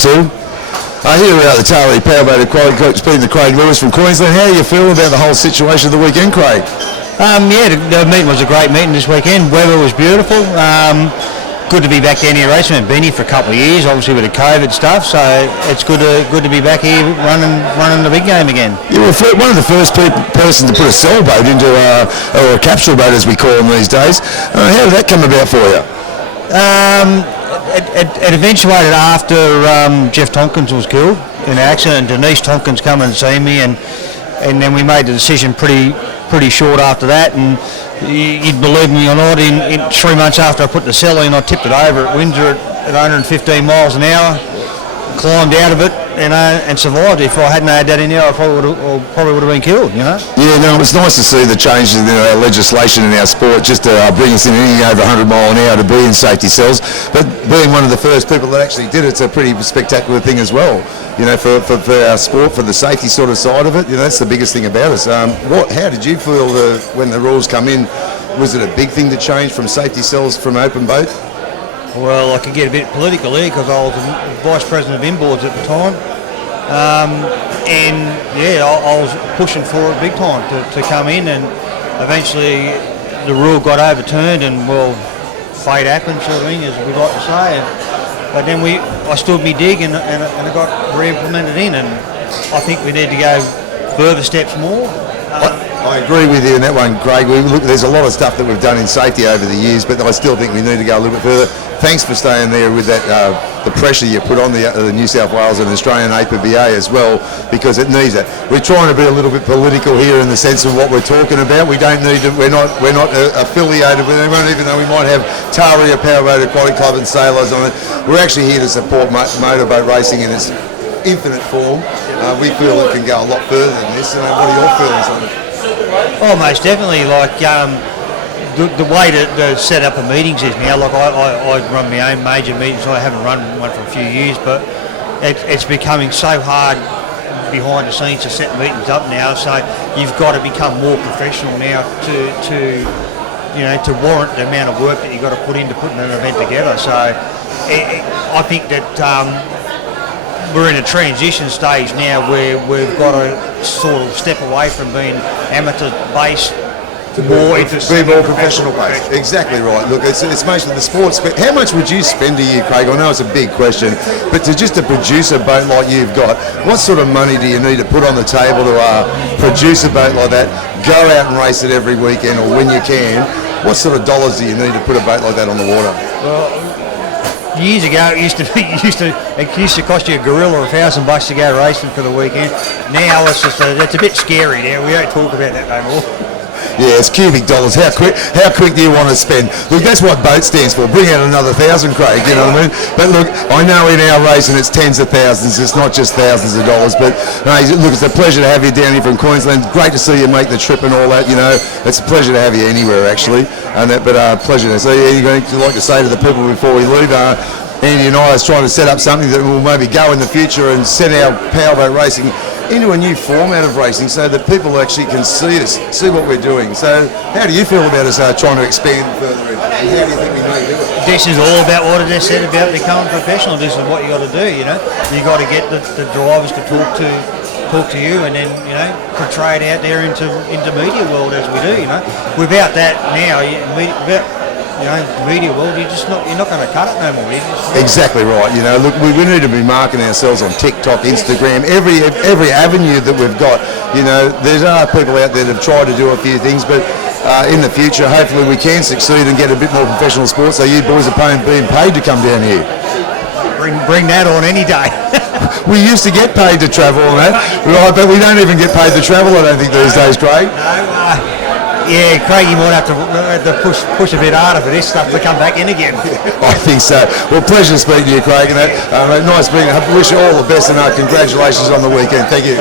too. I hear about the Taree Powerboat Aquatic Coach being the Craig Lewis from Queensland. How do you feel about the whole situation of the weekend, Craig? The meeting was a great meeting this weekend. Weather was beautiful. Good to be back down here racing. I've been here for a couple of years, obviously with the COVID stuff. So it's good to be back here running the big game again. You were one of the first person to put a sailboat into or a capsule boat, as we call them these days. How did that come about for you? It eventuated after Jeff Tompkins was killed in an accident. Denise Tompkins come and see me, and then we made the decision pretty short after that. And you'd believe me or not, in 3 months after I put the celly in, I tipped it over at Windsor at 115 miles an hour, climbed out of it, and survived. If I hadn't had that in there, I probably would have been killed, you know. Yeah, no, it's nice to see the changes in our legislation in our sport, just to bring us in anything over 100 mile an hour to be in safety cells. But being one of the first people that actually did it's a pretty spectacular thing as well. You know, for our sport, for the safety sort of side of it, you know, that's the biggest thing about us. How did you feel when the rules come in? Was it a big thing to change from safety cells from open boat? Well, I could get a bit political here because I was the vice president of inboards at the time. I was pushing for it big time to come in, and eventually the rule got overturned, and well, fate happened, sort of thing, as we like to say. But then I stood me dig, and it got re-implemented in, and I think we need to go further steps more. I agree with you on that one, Craig. There's a lot of stuff that we've done in safety over the years, but I still think we need to go a little bit further. Thanks for staying there with that, the pressure you put on the New South Wales and Australian APBA as well, because it needs it. We're trying to be a little bit political here in the sense of what we're talking about. We don't need to. We're not affiliated with anyone, even though we might have Taree Powerboat Aquatic Club and sailors on it. We're actually here to support motorboat racing in its infinite form. We feel it can go a lot further than this. What are your feelings on it? Oh, most definitely. Like the way to set up the meetings is now. Like I run my own major meetings. I haven't run one for a few years, but it's becoming so hard behind the scenes to set meetings up now. So you've got to become more professional now to warrant the amount of work that you've got to put into putting an event together. So I think that. We're in a transition stage now where we've got to sort of step away from being amateur-based to more professional based. Exactly right. Look, it's most of the sports. But how much would you spend a year, Craig? I know it's a big question, but to produce a boat like you've got, what sort of money do you need to put on the table to produce a boat like that, go out and race it every weekend or when you can? What sort of dollars do you need to put a boat like that on the water? Well, years ago, it used to cost you a gorilla $1,000 to go racing for the weekend. Now it's a bit scary. Now we don't talk about that no more. Yeah, it's cubic dollars. How quick do you want to spend? Look, that's what boat stands for. Bring out another 1,000, Craig. You know what I mean? But look, I know in our racing it's tens of thousands. It's not just thousands of dollars. But look, it's a pleasure to have you down here from Queensland. Great to see you make the trip and all that. You know, it's a pleasure to have you anywhere actually. Pleasure to see you. Anything you'd like to say to the people before we leave? Andy and I are trying to set up something that will maybe go in the future and set our powerboat racing into a new format of racing so that people actually can see us, see what we're doing. So how do you feel about us trying to expand further? How do you think we may do it? This is all about what I just said about becoming professional. This is what you got to do, you know. You got to get the drivers to talk to you and then, you know, portray it out there into media world as we do, you know. Without that now, media world, you're not going to cut it no more. Exactly right. You know, look, we need to be marketing ourselves on TikTok, Instagram, every avenue that we've got. You know, there are people out there that have tried to do a few things, but in the future, hopefully we can succeed and get a bit more professional sport. So you boys are being paid to come down here. Bring that on any day. We used to get paid to travel on that, right? But we don't even get paid to travel, I don't think, these days, Craig. No. Yeah, Craig, you might have to push a bit harder for this stuff to come back in again. I think so. Well, pleasure to speak to you, Craig. And nice being. I wish you all the best and congratulations on the weekend. Thank you.